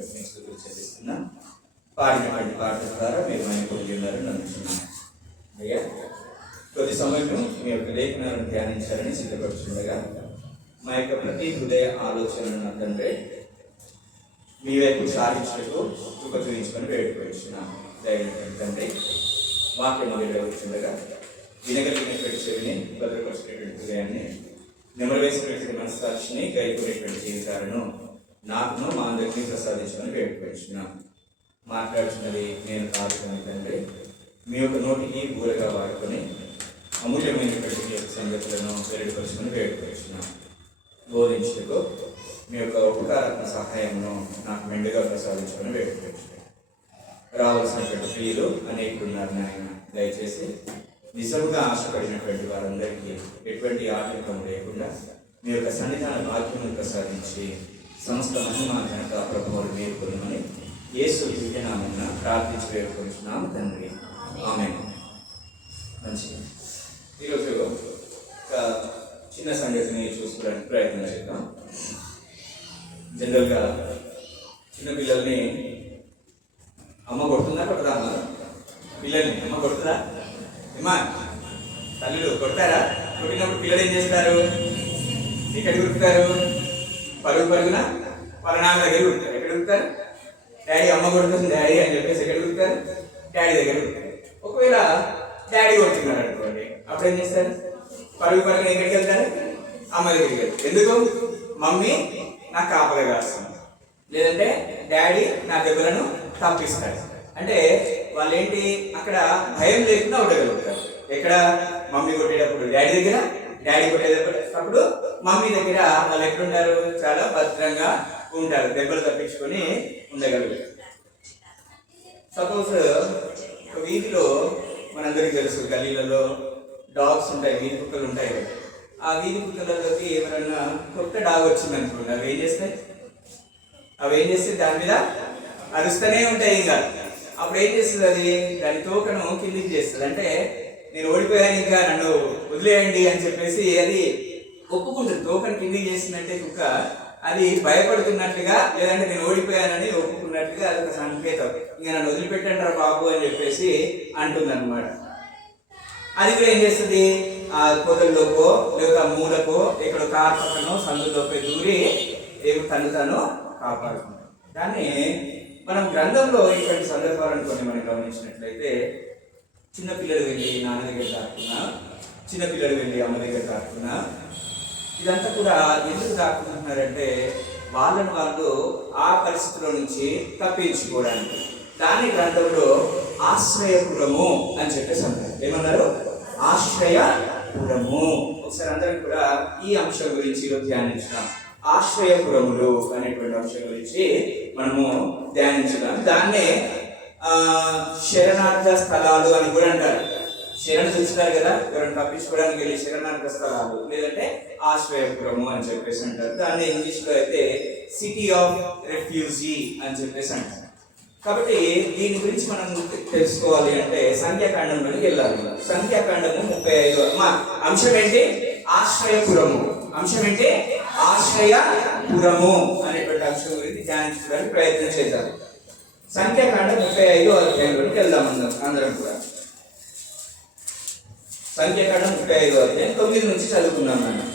చెల్లిస్తున్నాం. పాడినటువంటి పాట ద్వారా మీరు మన పొంది ఉన్నారని నమ్ముతున్నాను. అయ్యా, కొద్ది సమయం మీ యొక్క లేఖనాలను ధ్యానించాలని సిద్ధపడుతుండగా మా యొక్క ప్రతి హృదయ ఆలోచనలను తండ్రి మీ వైపు సాధించటకు కృప చూపించుకొని వేడుకొచ్చున్నాం. దయచేసి తండ్రి వాక్యం వెళ్ళవచ్చుండగా వినగలిగినటువంటి చెవిని, భద్రపరిచినటువంటి హృదయాన్ని, నెమరవేసినటువంటి మనస్సాక్షిని, గైకునేటువంటి జీవితాలను నాకును మా అందరికీ ప్రసాదించమని వేడుకొచ్చున్నాం. మాట్లాడుతున్నది నేను కాదు కానీ తండ్రి మీ యొక్క నోటికి బూరగా వాడుకొని అమూల్యమైనటువంటి మీ యొక్క సంగతులను వెల్లడిపరచమని వేడుకొచ్చున్నాం. బోధించటకు మీ యొక్క ఉపకారాత్మ సహాయమును నాకు మెండుగా ప్రసాదించమని వేడుకొచ్చున్నాం. రావాల్సినటువంటి ప్రియులు అనేకులు ఉన్నారు నాయన. దయచేసి నిజముగా ఆశపడినటువంటి వారందరికీ ఎటువంటి ఆటంకం లేకుండా మీ యొక్క సన్నిధాన భాగ్యమును ప్రసాదించి సమస్త మహిమ ఘనత ప్రభువులు మీరు కొనుమని యేసు దివ్యనామమున ప్రార్థించి వేడుకొంటున్నాము తండ్రి. ఆమేన్. మంచిది. ఈరోజు ఒక చిన్న సంగతిని చూసుకోవడానికి ప్రయత్నం చేద్దాం. జనరల్గా చిన్నపిల్లల్ని అమ్మ కొడుతుందా కొట్టదా? అమ్మ పిల్లల్ని అమ్మ కొడుతుందా? ఏమా తల్లులు కొడతారా? కొట్టినప్పుడు పిల్లలు ఏం చేస్తారు? ఎక్కడికి ఉరుకుతారు? పరుగున వాళ్ళ నాన్న దగ్గర ఉరుకుతారు. ఎక్కడ ఉరుకుతారు? డాడీ అమ్మ కొడుతుంది డాడీ అని చెప్పేసి ఎక్కడ ఉరుకుతారు? డాడీ దగ్గర ఉరుకుతారు. ఒకవేళ డాడీ కొడుతున్నారు అనుకోండి, అప్పుడు ఏం చేస్తారు? పరుగున ఎక్కడికి వెళ్తారు? అమ్మ దగ్గరికి వెళ్తారు. ఎందుకు? మమ్మీ నాకు కాపలా కాస్తుంది, లేదంటే డాడీ నా దెబ్బలను తప్పిస్తాడు. అంటే వాళ్ళు ఏంటి, అక్కడ భయం లేకుండా ఉండగలుగుతారు. ఎక్కడ? మమ్మీ కొట్టేటప్పుడు డాడీ దగ్గర, డాడీ కొట్టేటప్పుడు మమ్మీ దగ్గర వాళ్ళు ఎక్కడుంటారు? చాలా భద్రంగా ఉంటారు, దెబ్బలు తప్పించుకొని ఉండగలుగుతారు. సపోజ్ ఒక వీధిలో మనందరికీ తెలుసు, గల్లీలలో డాగ్స్ ఉంటాయి, వీధి కుక్కలు ఉంటాయి. ఆ వీధి కుక్కలలోకి ఎవరన్నా కొత్త డాగ్ వచ్చింది అనుకోండి, అవి ఏం చేస్తే దాని మీద అరుస్తూనే ఉంటాయి. ఇంకా అప్పుడు ఏం చేస్తుంది? అది దాని తోకను కిందికి చేస్తుంది. అంటే నేను ఓడిపోయాను, ఇంకా నన్ను వదిలేయండి అని చెప్పేసి అది ఒప్పుకుంటుంది. తోకను కిందికి చేసిందంటే కుక్క అది భయపడుతున్నట్లుగా, లేదంటే నేను ఓడిపోయానని ఒప్పుకున్నట్లుగా అది ఒక సంకేతం. ఇంకా నన్ను వదిలిపెట్టండి రా బాబు అని చెప్పేసి అంటుంది అనమాట. అది కూడా ఏం చేస్తుంది? ఆ పొదల్లోకో లేదా మూలకో ఎక్కడో కారు పక్కనో సందులోకి దూరి తను కాపాడుకుంటాం. కానీ మనం గ్రంథంలో ఇటువంటి సందర్భాలను కొన్ని మనం గమనించినట్లయితే, చిన్నపిల్లలు వెళ్ళి నాన్న దగ్గర దాక్కున్నా, చిన్నపిల్లలు వెళ్ళి అమ్మ దగ్గర దాక్కున్నా, ఇదంతా కూడా ఎందుకు దాక్కుంటున్నారంటే వాళ్ళు ఆ పరిస్థితిలో నుంచి తప్పించుకోవడానికి. దాని గ్రంథంలో ఆశ్రయపురము అని చెప్పేసి అంటారు. ఏమన్నారు? ఆశ్రయపురము. ఒకసారి అందరం కూడా ఈ అంశం గురించి ధ్యానించుదాం. ఆశ్రయపురములు అనేటువంటి అంశం గురించి మనము ధ్యానించుదాం. దాన్నే శరణార్థ స్థలాలు అని కూడా అంటారు. శరణు చూస్తారు కదా, ఎవరైనా తప్పించుకోవడానికి వెళ్ళి శరణార్థ స్థలాలు, లేదంటే ఆశ్రయపురము అని చెప్పేసి అంటారు. దాన్ని ఇంగ్లీష్లో అయితే సిటీ ఆఫ్ రెఫ్యూజీ అని చెప్పేసి అంటారు. కాబట్టి దీని గురించి మనం తెలుసుకోవాలి అంటే సంఖ్యాకాండంలోకి వెళ్ళాలి. సంఖ్యాకాండము 35. అంశం ఏంటి? ఆశ్రయపురము. అంశం ఏంటి? ఆశ్రయపురము అనేటువంటి అంశం గురించి ధ్యానించడానికి ప్రయత్నం చేద్దాం. సంఖ్యాకాండం 35వ అధ్యాయంలోకి వెళ్దాం అందరం కూడా. సంఖ్యాకాండం 35వ అధ్యాయం 9 నుంచి చదువుకున్నాం మనం.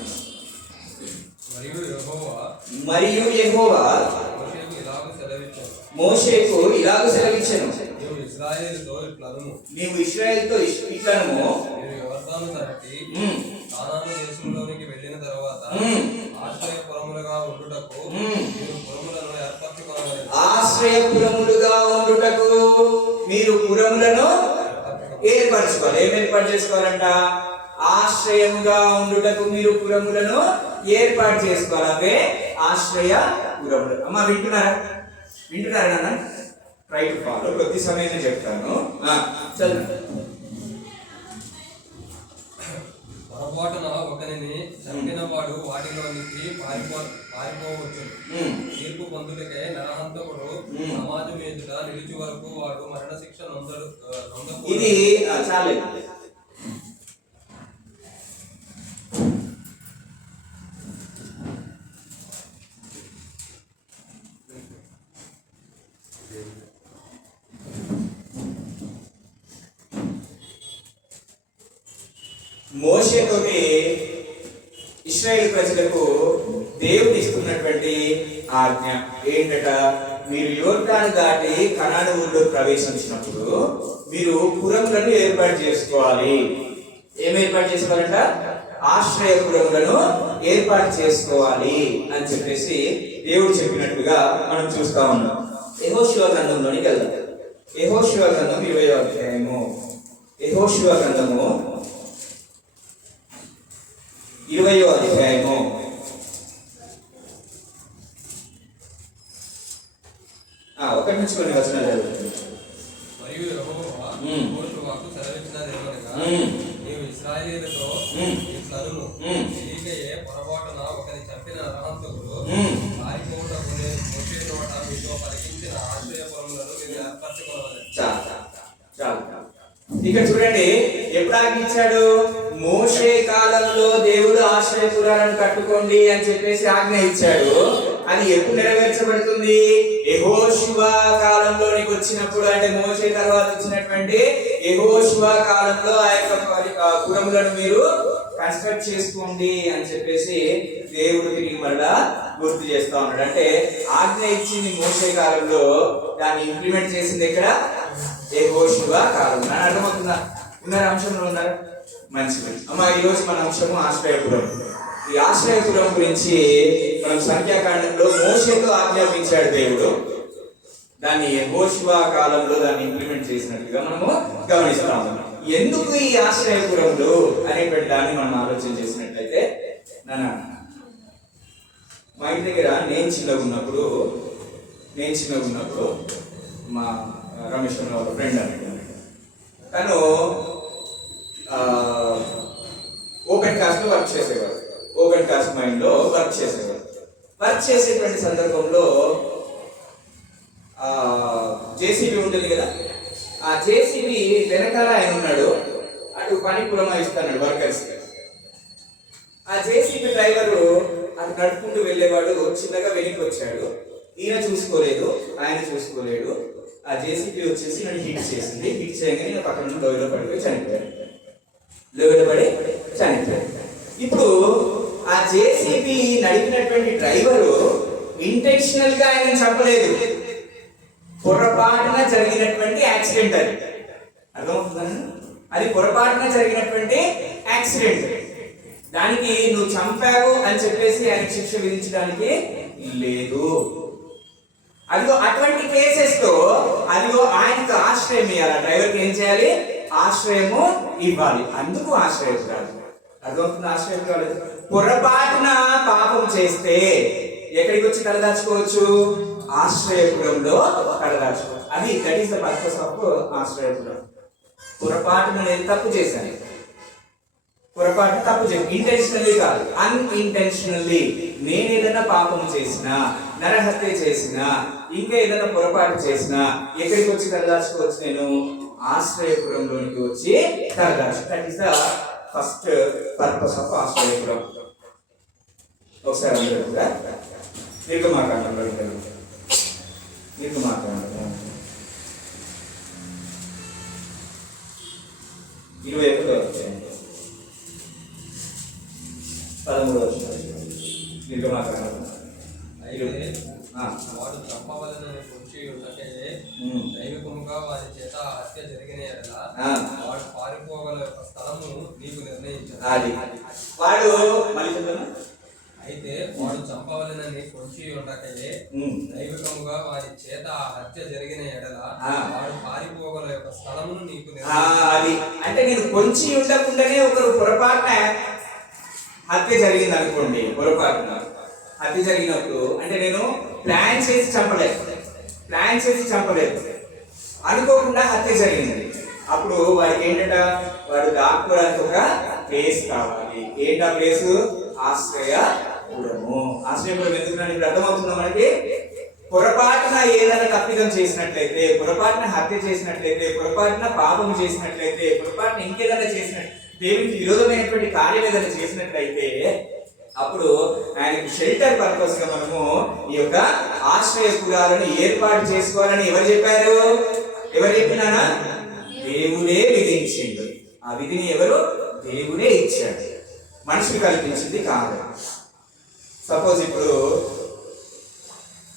మరియు యెహోవా మోషేకు ఇలాగ సెలవిచ్చెను, నీవు ఇశ్రాయేలుతో ఇట్లనము, వెళ్ళిన తర్వాత ఆశ్రయపురములుగా ఉండుటకు మీరు పురములను ఏర్పరచుకోవాలి. ఏం ఏర్పాటు చేసుకోవాలంట? ఆశ్రయముగా ఉండుటకు మీరు పురములను ఏర్పాటు చేసుకోవాలి. అవే ఆశ్రయపురములు. అమ్మ వింటున్నారా నాన్న? Try to follow. కొద్ది సమయం చెప్తాను, చదువు. పొరపాటున ఒకరిని చంపిన వాడు వాటిలోనికి పారిపోవచ్చు. తీర్పు పొందుటకై నరహంతకుడు సమాజం ఎదుట నిలిచి వరకు వాడు మరణశిక్ష నొందడు. ఇది చాలే. మోషేతోటి ఇశ్రాయేలు ప్రజలకు దేవుడు ఇస్తున్నటువంటి ఆజ్ఞ ఏంటట? మీరు యోర్దాను దాటి కనాను ఊరిలో ప్రవేశించినప్పుడు మీరు పురములను ఏర్పాటు చేసుకోవాలి. ఏం ఏర్పాటు చేసుకోవాలంట? ఆశ్రయపురములను ఏర్పాటు చేసుకోవాలి అని చెప్పేసి దేవుడు చెప్పినట్టుగా మనం చూస్తా ఉన్నాం. యెహోషువ గ్రంథంలోనికి వెళ్దాం. యెహోషువ గ్రంథం 20వ అధ్యాయము. యెహోషువ గ్రంథము 20వ అధ్యాయము 1 నుంచి కొన్ని వచనాలు చదువుతుంది. మరియు యెహోవా యెహోషువకు సెలవిచ్చినదేమనగా, నీవు ఇశ్రాయేలీయులతో ఇట్లనుము, మీకయే పొరపాటున ఒకని చంపిన నరహంతకుడు పారిపోవుటకు మోషే నోట మీతో పలికించిన ఆశ్రయపురములను మీరు ఏర్పరచుకోవాలి. ఇక్కడ చూడండి, ఎప్పుడు ఆజ్ఞించాడు? మోషే కాలంలో దేవుడు ఆశ్రయపురాలను కట్టుకోండి అని చెప్పేసి ఆజ్ఞ ఇచ్చాడు. అది ఎప్పుడు నెరవేర్చబడుతుంది? యెహోషువ కాలంలోనికి వచ్చినప్పుడు, అంటే మోషే తర్వాత వచ్చినటువంటి యెహోషువ కాలంలో ఆ యొక్క పురములను మీరు కన్స్ట్రక్ట్ చేసుకోండి అని చెప్పేసి దేవుడు తిరిగి మళ్ళా గుర్తు చేస్తా ఉన్నాడు. అంటే ఆజ్ఞ ఇచ్చింది మోషే కాలంలో, దాన్ని ఇంప్లిమెంట్ చేసింది ఎక్కడ? యెహోషువ కాలంలో. అని అర్థమవుతుందా? ఉన్నారు అంశంలో ఉన్నారు? మంచిది అమ్మా. ఈ రోజు మన అంశము ఆశ్రయపురం. ఈ ఆశ్రయపురం గురించి మనం సంఖ్యాకాండంలో మోషేతో ఆజ్ఞాపించాడు దేవుడు. దాన్ని యెహోషువ కాలంలో దాన్ని ఇంప్లిమెంట్ చేసినట్టుగా మనము గమనిస్తాము. ఎందుకు ఈ ఆశ్రయపురములు అనేటువంటి దాన్ని మనం ఆలోచన చేసినట్లయితే, నాన్న మా ఇంటి దగ్గర నేను చిన్నగా ఉన్నప్పుడు మా రమేష్ అన్న ఒక ఫ్రెండ్ అన్నట్టు, తను ఓపెన్ కాస్ట్ లో వర్క్ చేసేవాడు. ఓపెన్ కాస్ట్ మైండ్ లో వర్క్ చేసేవాడు. వర్క్ చేసేటువంటి సందర్భంలో జేసీబీ ఉంటుంది కదా, ఆ జేసీబీ వెనకాల ఆయన ఉన్నాడు, అటు పని పురమాయిస్తున్నాడు వర్కర్స్. ఆ జేసీబీ డ్రైవరు అటు నడుపుకుంటూ వెళ్ళేవాడు. చిన్నగా వెనక్కి వచ్చాడు. ఈయన చూసుకోలేదు, ఆయన చూసుకోలేడు. ఆ జేసీబీ వచ్చేసి నన్ను హిట్ చేసింది. హిట్ చేయగానే పక్కన లోయలో పడిపోయి చనిపోయాడు. ఇప్పుడు ఆ జేసీబీ నడిపినటువంటి డ్రైవరు ఇంటెన్షనల్ గా ఆయన చంపలేదు, పొరపాటున జరిగినటువంటి యాక్సిడెంట్. అది అర్థమవుతుందా? అది పొరపాటున జరిగినటువంటి యాక్సిడెంట్. దానికి నువ్వు చంపావు అని చెప్పేసి ఆయన శిక్ష విధించడానికి లేదు. అదిగో అటువంటి కేసెస్ తో అదిగో ఆయనకు ఆశ్రయం ఇవ్వాలి. డ్రైవర్కి ఏం చేయాలి? ఆశ్రయము ఇవ్వాలి. అందుకు ఆశ్రయం కాదు. అర్థమవుతుంది? ఆశ్రయం కాలేదు. పొరపాటున పాపం చేస్తే ఎక్కడికి వచ్చి తలదాచుకోవచ్చు? ఆశ్రయపురంలో తలదాచుకోవచ్చు. అది that is the purpose of ఆశ్రయపురం. పొరపాటున నేను తప్పు చేశాను, ఇంటెన్షనల్లీ కాదు, అన్ఇంటెన్షనల్లీ నేను ఏదైనా పాపం చేసినా, నరహత్య చేసినా, ఇంకా ఏదైనా పొరపాటు చేసినా ఎక్కడికి వచ్చి తలదాచుకోవచ్చు? నేను ఆశ్రయపురంలోనికి వచ్చి తలదాచు. That is the first purpose of ఆశ్రయపురం. ఒకసారి అందరూ కూడా నిర్గమాకాండంలో నిర్గమాకాండం 21వ అధ్యాయం 13వ వచనం. నిర్గమాకాండం వాడు చంపవలనని పొంచి ఉండటే దైవికముగా వారి చేత హత్య జరిగిన ఎడల వాడు పారిపోగల స్థలము నీకు నిర్ణయించాలి. వాడు అయితే వాడు చంపవలనని పొంచి ఉండటే దైవికముగా వారి చేత హత్య జరిగిన ఎడల వాడు పారిపోగల యొక్క స్థలమును నీకు అది అంటే నేను పొంచి ఉండకుండానే ఒకరు పొరపాటున హత్య జరిగింది అనుకోండి. పొరపాటున హత్య జరిగినప్పుడు అంటే నేను ప్లాన్ చేసి చంపలేదు, అనుకోకుండా హత్య జరిగింది. అప్పుడు వాడికి ఏంటంట? వాడు దాక్కోవడానికి ఒక ప్లేస్ కావాలి. ఏంటా ప్లేసు? ఆశ్రయపురము. ఆశ్రయపురం ఎందుకు ఇప్పుడు అర్థమవుతుందా మనకి? పొరపాటున ఏదైనా తప్పిదం చేసినట్లయితే, పొరపాటున హత్య చేసినట్లయితే, పొరపాటున పాపం చేసినట్లయితే, పొరపాటున ఇంకేదైనా చేసినట్టు దేవునికి విరోధమైనటువంటి కార్యం ఏదైనా చేసినట్లయితే అప్పుడు ఆయనకి షెల్టర్ పర్పస్ గా మనము ఈ యొక్క ఆశ్రయపురాలను ఏర్పాటు చేసుకోవాలని ఎవరు చెప్పారు? ఎవరు చెప్పినానా? దేవుడే విధించిండు. ఆ విధిని ఎవరు? దేవుడే ఇచ్చాడు, మనుషులు కల్పించింది కాదు. సపోజ్ ఇప్పుడు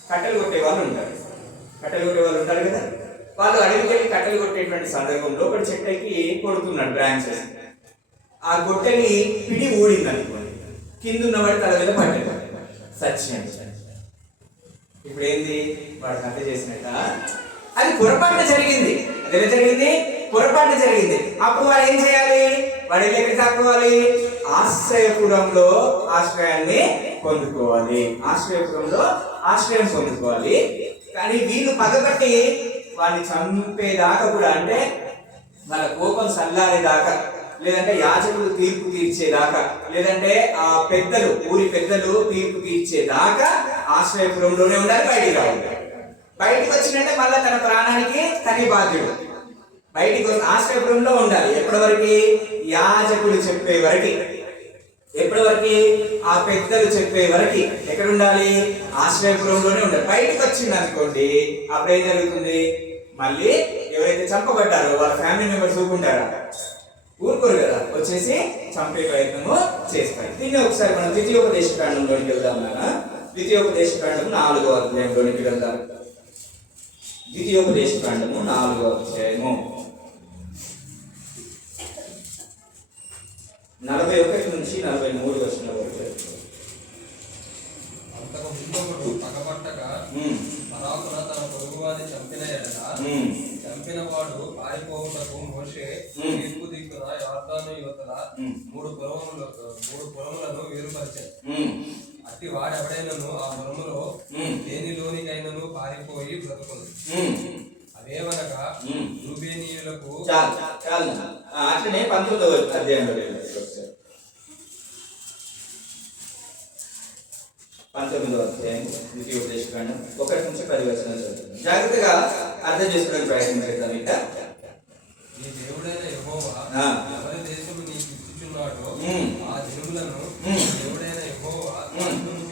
కట్టెలు కొట్టే వాళ్ళు ఉంటారు కదా, వాళ్ళు అడవికి వెళ్ళి కట్టెలు కొట్టేటువంటి సందర్భంలో ఒకటి చెట్టుకి కొడుతున్నాడు బ్రాంచెస్. ఆ గొట్టెని పిడి ఊడింది అనుకోండి, కింద ఉన్నవాడు తల మీద పడ్డాడు, సత్యం. ఇప్పుడు ఏంది? వాడు హత్య చేసినట్ట. అది పొరపాటున జరిగింది. అది ఎలా జరిగింది? పొరపాటున జరిగింది. అప్పుడు వాడు ఏం చేయాలి? వాడు ఎక్కడికి తక్కువాలి? ఆశ్రయపురంలో ఆశ్రయాన్ని పొందుకోవాలి. ఆశ్రయపురంలో ఆశ్రయం పొందుకోవాలి. కానీ వీళ్ళు పగబట్టి వాడిని చంపేదాకా కూడా, అంటే వాళ్ళ కోపం చల్లారేదాకా, లేదంటే యాజకులు తీర్పు తీర్చేదాకా, లేదంటే ఆ పెద్దలు, ఊరి పెద్దలు తీర్పు తీర్చేదాకా ఆశ్రయపురంలోనే ఉండాలి, బయటికి రావాలి. బయటికి వచ్చినట్టే మళ్ళీ తన ప్రాణానికి తని బాధ్యుడు. బయటికి ఆశ్రయపురంలో ఉండాలి. ఎప్పటి వరకు? యాజకులు చెప్పే వరకు. ఎప్పటి వరకు? ఆ పెద్దలు చెప్పే వరకు ఎక్కడ ఉండాలి? ఆశ్రయపురంలోనే ఉండాలి. బయటకు వచ్చింది అనుకోండి, అప్పుడు ఏం జరుగుతుంది? మళ్ళీ ఎవరైతే చంపబడ్డారో వాళ్ళ ఫ్యామిలీ మెంబర్స్ ఊరుకుంటారా? ఊరుకోరు కదా, వచ్చేసి చంపే ప్రయత్నము చేస్తాయి. దీన్ని ఒకసారి మనం ద్వితీయోపదేశకాండంలోనికి వెళ్దాం. ద్వితీయోపదేశకాండము 4వ అధ్యాయంలోనికి వెళ్దాం. ద్వితీయోపదేశకాండము 4వ అధ్యాయము 41 నుంచి 43 వచనం వరకు. అంతకు ముందు పగబట్టగా పరాకున తన పొరుగువాని చంపిన ఎడల చంపిన వాడు పారిపోవుటకు మోషే తూర్పు దిక్కున యొర్దాను యువతల 3 పురములను వేరుపరిచాడు. అట్టి వాడెవడైనను ఆ పురములో దేనిలోనికైనను పారిపోయి బ్రతుకును. అదేమనగా రూబేనీయులకు అట్లనే 19వ అధ్యాయంలో 19వ అధ్యాయం ద్వితీయోపదేశకాండం 1 నుంచి 10 వచనాలు చదువుతాం. జాగ్రత్తగా అర్థం చేసుకోవడానికి ప్రయత్నం చేద్దాం. ఇంకా నీ దేవుడైన యెహోవా ఎవరి దేశము నీకు ఇచ్చుచున్నాడో ఆ జనులను దేవుడైన యెహోవా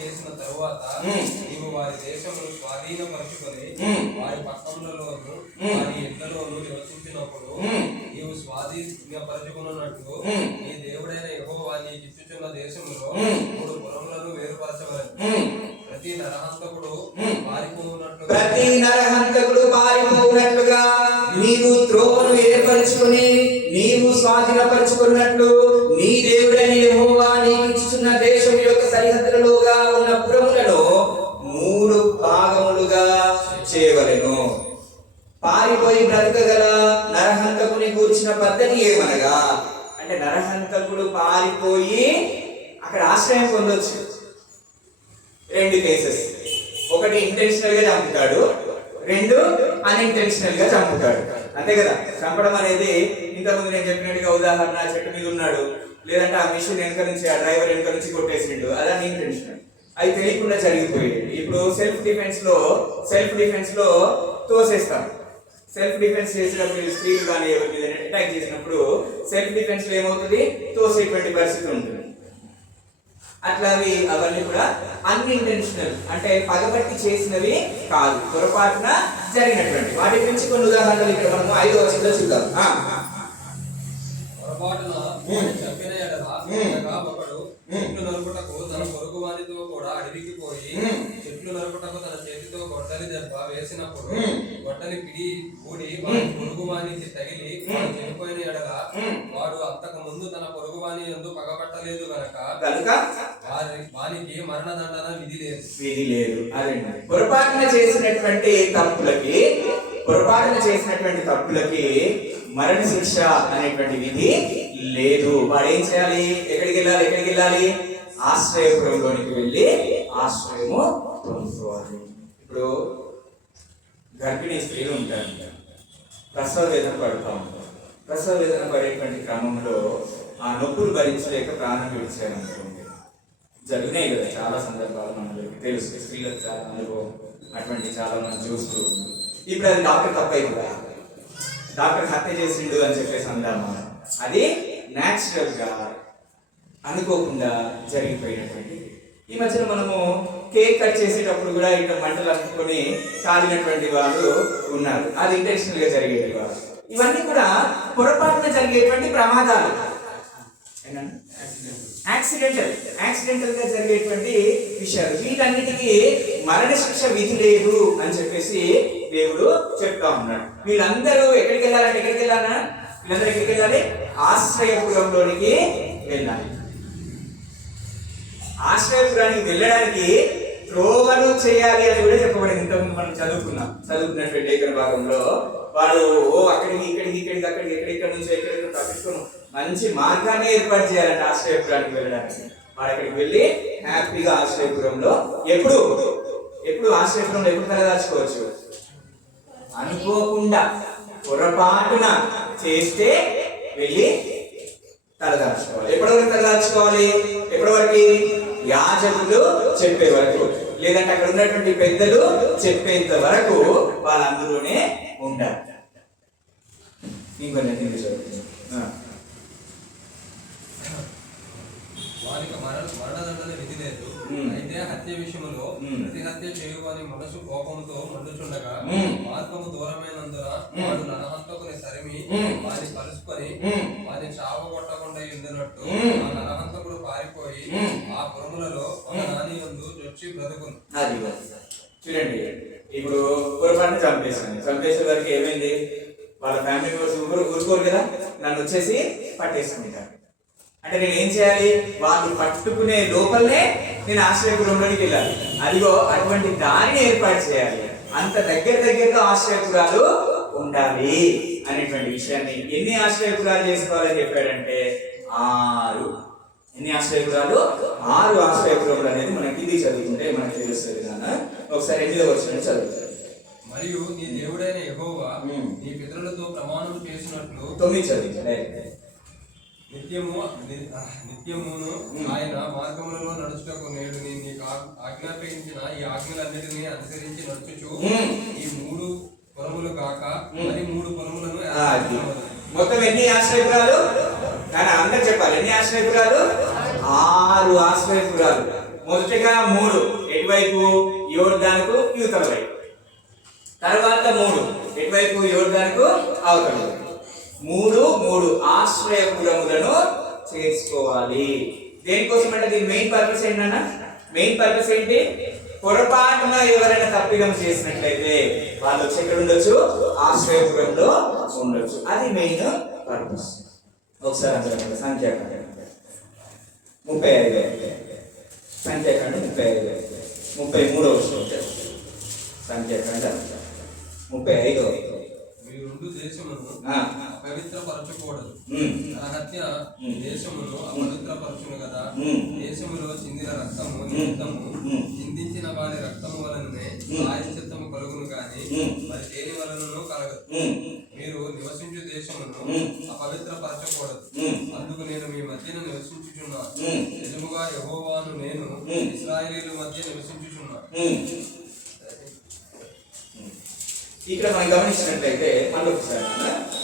చేసిన తరువాత నీవు వారి దేశమును స్వాధీనపరచుకొని వారి పట్టణములలోను వారి ఇంట్లలోను నివసించినప్పుడు నీవు స్వాధీనపరచుకున్నట్లు నీ దేవుడైన యెహోవా నీకు ఇచ్చుచున్న దేశములో 3 పురములను వేరుపరచవలెను. ప్రతి నరహంతకుడు పారిపోవునట్లుగా నీవు త్రోవను ఏర్పరచుకుని నీవు స్వాధీనపరచుకున్నట్లు నీ దేవుడైన యెహోవా నీకు ఇచ్చుచున్న దేశం యొక్క సరిహద్దులలోగా ఉన్న పురములను 3 భాగములుగా చేయవలెను. పారిపోయి బ్రతకగల నరహంతకుని కూర్చిన పద్ధతి ఏమనగా, అంటే నరహంతకుడు పారిపోయి అక్కడ ఆశ్రయం పొందొచ్చు. 2 కేసెస్. ఒకటి ఇంటెన్షనల్ గా చంపుతాడు, 2 అన్ఇంటెన్షనల్ గా చంపుతాడు. అంతే కదా. చంపడం అనేది ఇంతకుముందు నేను చెప్పినట్టుగా, ఉదాహరణ చెట్టు మీద ఉన్నాడు, లేదంటే ఆ మిషన్ వెనక నుంచి, ఆ డ్రైవర్ వెనక నుంచి కొట్టేసిండు, అది అన్ఇంటెన్షనల్, అది తెలియకుండా జరిగిపోయేది. ఇప్పుడు సెల్ఫ్ డిఫెన్స్ లో తోసేస్తాం. సెల్ఫ్ డిఫెన్స్ చేసినప్పుడు స్త్రీలు కానీ ఎవరి మీద అటాక్ చేసినప్పుడు సెల్ఫ్ డిఫెన్స్ లో ఏమవుతుంది? తోసేటువంటి పరిస్థితి ఉంటుంది. అట్లా అవన్నీ కూడా అన్ఇంటెన్షనల్, అంటే పగబట్టి చేసినవి కాదు, పొరపాటున జరిగినటువంటి వాటి గురించి కొన్ని ఉదాహరణలు ఇక్కడ మనం 5వ వచనంలో చూద్దాం. పొరపాటున చంపిన ఎడల ఒకడు చెట్లు నరుకుటకు తన పొరుగు వానితో కూడా అడవికి పోయి చెట్లు నరుకుటకు తన చేతితో గొడ్డలి దెబ్బ వేసినప్పుడు గొడ్డలి పిడి ఊడి వాడి పొరుగు వానికి తగిలి వాడు చనిపోయిన ఎడల వాడు అంతకు ముందు తన పొరుగు వాని యందు పగబట్టలేదు గనుక వానికి మరణదండన విధి లేదు. పొరపాటున చేసినటువంటి తప్పులకి మరణ శిక్ష అనేటువంటి విధి లేదు. వాడు ఏం చేయాలి? ఎక్కడికి వెళ్ళాలి? ఆశ్రయపురంలోనికి వెళ్ళి ఆశ్రయము పొందుకోవాలి. ఇప్పుడు గర్భిణీ స్త్రీలు ఉంటారు, ప్రసవ వేదన పడుతూ ఉంటారు. ప్రసవ వేదన పడేటువంటి క్రమంలో ఆ నొప్పులు భరించలేక ప్రాణం విడిచారనుకోండి, జరిగినాయి కదా చాలా సందర్భాలు, మనకి తెలుసు. స్త్రీలకు చాలా అనుభవం, అటువంటి చాలా మనం చూస్తూ ఉన్నాం. ఇప్పుడు అది డాక్టర్ తప్పైపోయా, డాక్టర్ హత్య చేసిండు అని చెప్పేసి అందామా? అది న్యాచురల్ గా అనుకోకుండా జరిగిపోయినటువంటి. ఈ మధ్యన మనము కేక్ కట్ చేసేటప్పుడు కూడా ఇట్లా మంటలు అందుకొని కాలినటువంటి వాళ్ళు ఉన్నారు. అది ఇంటెన్షనల్ గా జరిగేది వాళ్ళు. ఇవన్నీ కూడా పొరపాటున జరిగేటువంటి ప్రమాదాలు, యాక్సిడెంటల్ గా జరిగేటువంటి విషయాలు. వీటన్నిటికీ మరణ శిక్ష విధి లేదు అని చెప్పేసి దేవుడు చెప్తా ఉన్నాడు. వీళ్ళందరూ ఎక్కడికి వెళ్ళాలంటే వీళ్ళందరూ ఎక్కడికి వెళ్ళాలి? ఆశ్రయపురంలోనికి వెళ్ళాలి. ఆశ్రయపురానికి వెళ్ళడానికి త్రోవలు చేయాలి అని కూడా చెప్పబడింది. ఇంతకుముందు మనం చదువుకున్నటువంటి లేఖన భాగంలో వాడు ఇక్కడికి నుంచి ఎక్కడికి తప్పించుకొని మంచి మార్గాన్ని ఏర్పాటు చేయాలంటే ఆశ్రయపురానికి వెళ్ళడానికి. వాడు అక్కడికి వెళ్ళి హ్యాపీగా ఆశ్రయపురంలో ఎప్పుడు ఆశ్రయపురంలో ఎప్పుడు తలదాచుకోవచ్చు? అనుకోకుండా పొరపాటున చేస్తే వెళ్ళి తలదాచుకోవాలి. ఎప్పటివరకు తలదాచుకోవాలి? ఎప్పటివరకు? యాజకులు చెప్పే వరకు, లేదంటే అక్కడ ఉన్నటువంటి పెద్దలు చెప్పేంత వరకు వాళ్ళందరూనే ఉంటారు. ఇంకొన్ని వారికి మరణదండన విధి లేదు. అయితే హత్య విషయంలో ప్రతి హత్య చేయని మనసు కోపంతో మండుచుండగా మార్గము దూరమైనందున వాడు నరహంతకుని సరిమి వారిని కలుసుకొని వారిని చావగొట్టకుండా ఉండినట్టు ఆ నరహంతకుడు పారిపోయి ఆ పురములలో ఒక నాని యందు చొచ్చి బ్రతుకును. అది చూడండి, ఇప్పుడు పొరపాటున చంపేసే వరకు ఏమైంది? వాళ్ళ ఫ్యామిలీ మెంబర్స్ ఊరుకోరు కదా, నన్ను వచ్చేసి పట్టేసుకుంటారు. అంటే నేను ఏం చేయాలి? వాళ్ళు పట్టుకునే లోపలనే నేను ఆశ్రయపురంలోనికి వెళ్ళాలి. అదిగో అటువంటి దారిని ఏర్పాటు చేయాలి. అంత దగ్గరలో ఆశ్రయపురాలు ఉండాలి అనేటువంటి విషయాన్ని. ఎన్ని ఆశ్రయపురాలు చేసుకోవాలని చెప్పాడంటే 6. ఎన్ని ఆశ్రయపురాలు? 6 ఆశ్రయపురములు అనేది మనకి ఇది చదువుకుంటే మనకి తెలుస్తుంది కదా. ఒకసారి 8వ వచనం చదువుతారు. మరియు నీ దేవుడైన యెహోవా నీ పితరులతో ప్రమాణం చేసినట్లు 9 చదివించాడు. నిత్యమును ఆయన మార్గములలో నడుచుటకు నేడు నీకు ఆజ్ఞాపించిన ఈ ఆజ్ఞలన్నిటినీ అనుసరించి నడుచుచు ఈ 3 పురములు కాక మరి 3 పురములను మొత్తం ఎన్ని ఆశ్రయపురాలు? కానీ అందరు చెప్పాలి, ఎన్ని ఆశ్రయపురాలు? 6 ఆశ్రయపురాలు. మొదటిగా 3 ఎటువైపు? యోర్దానుకు యువతల వైపు. తర్వాత 3 ఎటువైపు? యోర్దానుకు అవతల వైపు. 3 ఆశ్రయపురములను చేసుకోవాలి. దేనికోసం అంటే దీని మెయిన్ పర్పస్ ఏంటన్నా? మెయిన్ పర్పస్ ఏంటి? పొరపాటున ఎవరైనా తప్పిదం చేసినట్లయితే వాళ్ళు వచ్చి ఎక్కడ ఉండొచ్చు? ఆశ్రయపురంలో ఉండొచ్చు. అది మెయిన్ పర్పస్. ఒకసారి అంటారు సంఖ్యాకాండ 35, సంఖ్యాకాండ 35, 33వ శ్లోకం. సంఖ్యాకాండ 35. రెండు దేశమును అపవిత్రపరచకూడదు. హత్య దేశమును అపవిత్రపరచును కదా. దేశములో చిందిన రక్తము నిమిత్తము చిందించిన వారి రక్తము వలననే ప్రాయశ్చిత్తము కలుగును గాని మరి దేని వలనను కలగదు. మీరు నివసించు దేశమును అపవిత్రపరచకూడదు. అందుకు నేను మీ మధ్యన నివసించుచున్నాను. నిజముగా యెహోవాను నేను ఇశ్రాయేలీయుల మధ్య నివసించుచున్నాను. ఇక్కడ మనం గమనించినట్లయితే మరొకసారి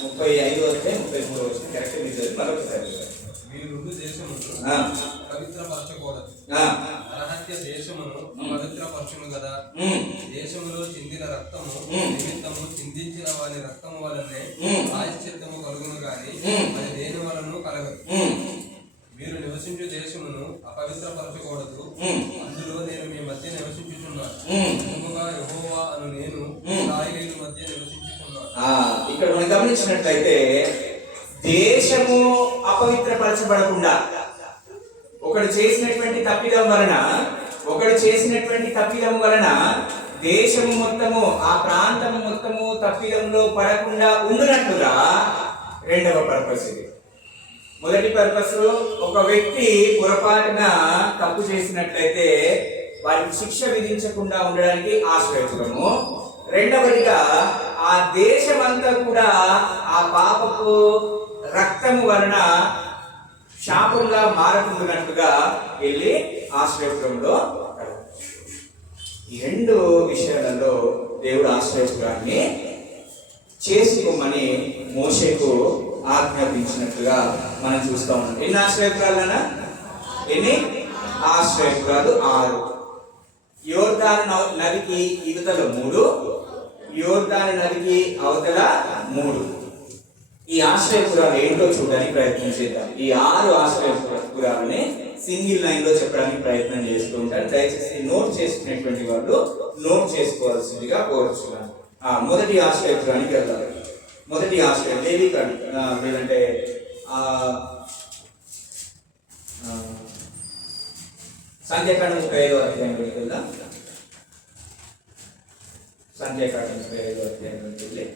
35 వస్తే 33 వచ్చింది కరెక్ట్. మీరు మరొకసారి మీ 2 దేశమును పవిత్రపరచకూడదు. నరహత్య దేశమును పవిత్రపరచును కదా. దేశములో చిందిన రక్తము నిమిత్తము చిందించిన వారి రక్తము వలనే ప్రాయశ్చిత్తము కలుగును గాని అది దేని వలన కలగదు. మీరు నివసించు దేశమును అపవిత్రపరచకూడదు. అందులో నేను మీ మధ్య నివసించుచున్నాను. నిజముగా యెహోవా అను నేను ఇశ్రాయేలీయుల మధ్య నివసించుచున్నాను. ఇక్కడ మనం గమనించినట్లయితే దేశము అపవిత్రపరచబడకుండా ఒకడు చేసినటువంటి తప్పిదం వలన దేశము మొత్తము, ఆ ప్రాంతము మొత్తము తప్పిదంలో పడకుండా ఉండునట్లుగా రెండవ పర్పస్ ఇది. మొదటి పర్పస్, ఒక వ్యక్తి పొరపాటున తప్పు చేసినట్లయితే వారికి శిక్ష విధించకుండా ఉండడానికి ఆశ్రయపురము. రెండవదిగా ఆ దేశమంతా కూడా ఆ పాపపు రక్తము వలన శాపంగా మారకుండానట్టుగా వెళ్ళి ఆశ్రయపురంలో. ఈ 2 విషయాలలో దేవుడు ఆశ్రయపురాన్ని చేసుకోమని మోషేకు ఆజ్ఞాపించినట్లుగా మనం చూస్తా ఉన్నాం. ఎన్ని ఆశ్రయపురాలన్నా? ఎన్ని? ఆశ్రయపురాలు 6. యోర్దాను నదికి ఇవతల 3, యోర్దాను నదికి అవతల 3. ఈ ఆశ్రయపురాలు ఏంటో చూడడానికి ప్రయత్నం చేద్దాం. ఈ 6 ఆశ్రయపురాలని సింగిల్ లైన్ లో చెప్పడానికి ప్రయత్నం చేస్తూ ఉంటారు. దయచేసి నోట్ చేసుకునేటువంటి వాళ్ళు నోట్ చేసుకోవాల్సిందిగా కోరుచున్నాను. మొదటి ఆశ్రయపురానికి వెళ్దాం. మొదటి ఆశ్రయం లేవికాండం, లేదంటే సంఖ్యాకాండం 35వ అధ్యాయంలోకి వెళ్దాం. సంఖ్యాకాండం 35వ అధ్యాయంలోకి వెళ్ళి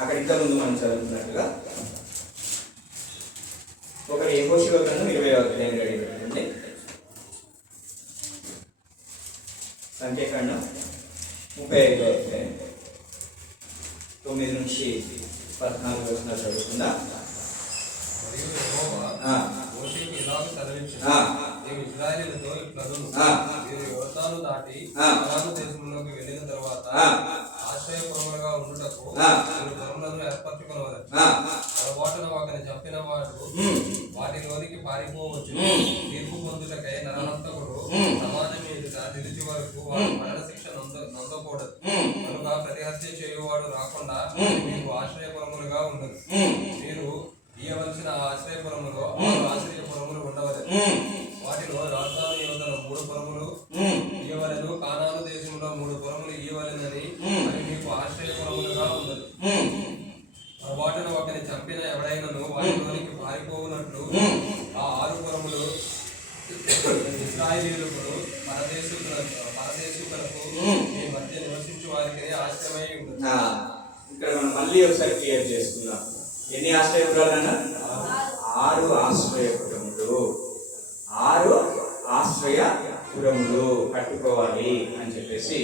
అక్కడ ఇంకా ముందు మనం చదువుతున్నట్టుగా ఒకరు యెహోషువ గ్రంథం 20వ అధ్యాయం రెడీ పెట్టండి. సంఖ్యాకాండం 35వ అధ్యాయం 9 నుంచి 14 వచనాలు చదువుతుందా? మరియు యెహోవా మోషేకు ఇలాగ సెలవిచ్చెను, నీవు ఇశ్రాయేలీయులతో ఇట్లనుము, మీరు యోర్దాను దాటి కనాను దేశంలోకి వెళ్ళిన తరువాత ఆశ్రయపురములుగా ఉండుటకు మీరు పురములను ఏర్పరచుకొనవలెను. పొరపాటున ఒకని చంపిన వాడు వాటిలోనికి పారిపోవచ్చు. తీర్పు పొందుటకై నరహంతకుడు సమాజం ఎదుట నిలిచి వరకు వాడు మరణ శిక్ష నొందకూడదు. కనుక ప్రతి హత్య చేయువాడు రాకుండా మీకు ఆశ్రయపురములుగా ఉండదు. మీరు ఇయ్యవలసిన ఆశ్రయపురములో 6 ఆశ్రయపురములు ఉండవలెను. వాటిలో రాజధాని యువతల 3 పురములు ఇయ్యవలెను. కానాను దేశంలో 3 పురములు ఇయ్యవలెనని అవి మీకు ఆశ్రయపురములుగా ఉండదు. పొరపాటున ఒకరిని చంపిన ఎవడైనను వాటిలోనికి పారిపోవునట్లు ఆ 6 పురములు ఇశ్రాయేలీయులకు పరదేశులకు మీ మధ్య నివసించు వారికి ఆశ్రయమై ఉండదు. ఇక్కడ మనం మళ్ళీ ఒకసారి క్లియర్ చేసుకుందాం. ఎన్ని ఆశ్రయపురాలన్నా? 6 ఆశ్రయపురములు. 6 ఆశ్రయపురములు కట్టుకోవాలి అని చెప్పేసి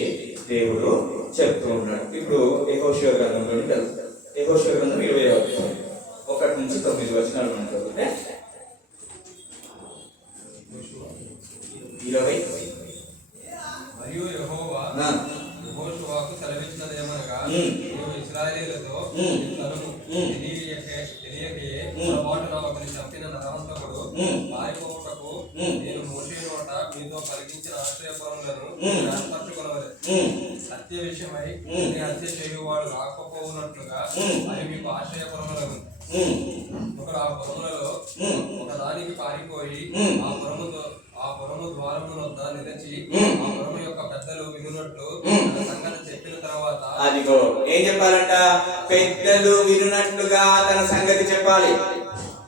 దేవుడు చెప్తూ ఉన్నాడు. ఇప్పుడు యెహోషువ గ్రంథంలోకి వెళ్తాం. యెహోషువ గ్రంథం 20వ అధ్యాయం 1 నుంచి 9 వచనాలు మనం చదివితే 20. మరియు యెహోవా యెహోషువకు సెలవిచ్చినదేమనగా, నీవు ఇశ్రాయేలీయులతో ఇట్లనుము, తెలియకయే పొరపాటున ఒకరిని చంపిన నరహంతకుడు పారిపోవుటకు నేను మోషే నోట మీతో పలికించిన ఆశ్రయపురములను ఏర్పరచుకొనవలెను. హత్య విషయమై హత్య చేయువాడు రాకపోవునట్లుగా అవి మీకు ఆశ్రయపురములను. ఒకడు ఆ పురములలో ఒకదానికి పారిపోయి ఆ పురము ద్వారము వద్ద నిలిచి ఆ పురము యొక్క పెద్దలు వినున్నట్లు సంగతి చెప్పిన తర్వాత, అదిగో ఏం చెప్పాలంట? పెద్దలు వినున్నట్లుగా తన సంగతి చెప్పాలి.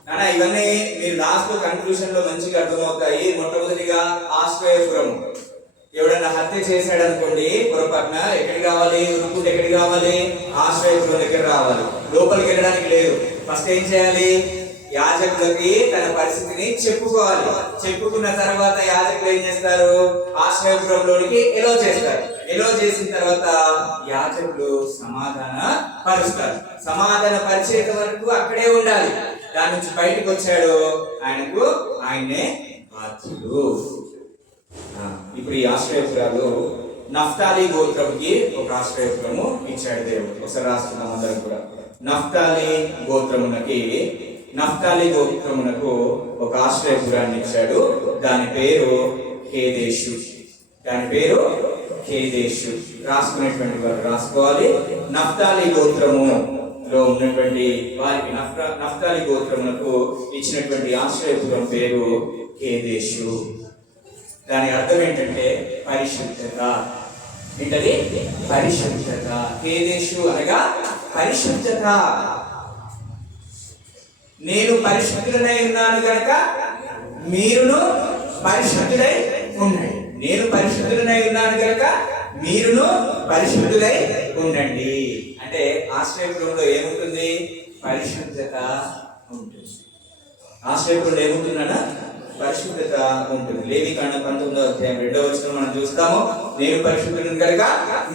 నాన్న ఇవన్నీ మీరు లాస్ట్ కన్క్లూషన్ లో మంచిగా అర్థమవుతాయి. మొట్టమొదటిగా ఆశ్రయపురం. ఎవడన్నా హత్య చేశాడు అనుకోండి, పొరపాటున ఎక్కడికి రావాలి? ఉరుకుంటే ఎక్కడికి రావాలి? ఆశ్రయపురం దగ్గర రావాలి. లోపలికి వెళ్ళడానికి లేదు. ఫస్ట్ ఏం చేయాలి? యాజకులకి తన పరిస్థితిని చెప్పుకోవాలి. చెప్పుకున్న తర్వాత యాజకులు ఏం చేస్తారు? ఆశ్రయపురంలోనికి ఎలో చేస్తారు. ఎలో చేసిన తర్వాత యాజకులు సమాధాన పరుస్తారు. సమాధాన పరిచేత వరకు అక్కడే ఉండాలి. దాని నుంచి బయటకు వచ్చాడు, ఆయనే బాధ్యుడు. ఇప్పుడు ఈ ఆశ్రయపురాలు నఫ్తాలి గోత్రంకి ఒక ఆశ్రయపురము ఇచ్చాడు దేవుడు. ఒకసారి రాస్తున్నాం అందరం కూడా. నఫ్తాలి గోత్రమునకు ఒక ఆశ్రయపురాన్ని ఇచ్చాడు. దాని పేరు కేదేశు. రాసుకునేటువంటి వారు రాసుకోవాలి. నఫ్తాలి గోత్రములో ఉన్నటువంటి వారికి నఫ్తాలి గోత్రమునకు ఇచ్చినటువంటి ఆశ్రయపురం పేరు కేదేశు. దాని అర్థం ఏంటంటే పరిశుద్ధత. ఏంటది? పరిశుద్ధత. కేదేశు అనగా పరిశుద్ధత. నేను పరిశుద్ధులై ఉన్నాను కనుక మీరును పరిశుద్ధులై ఉండండి. నేను పరిశుద్ధులై ఉన్నాను కనుక మీరును పరిశుద్ధులై ఉండండి. అంటే ఆశ్రయపురంలో ఏముంటుంది? పరిశుద్ధత ఉంటుంది. ఆశ్రయపురంలో ఏముంటుందన్నా? పరిశుద్ధత ఉంటుంది. లేవికాండం 19వ అధ్యాయం 2వ వచనం మనం చూస్తాము. నేను పరిశుద్ధులను కనుక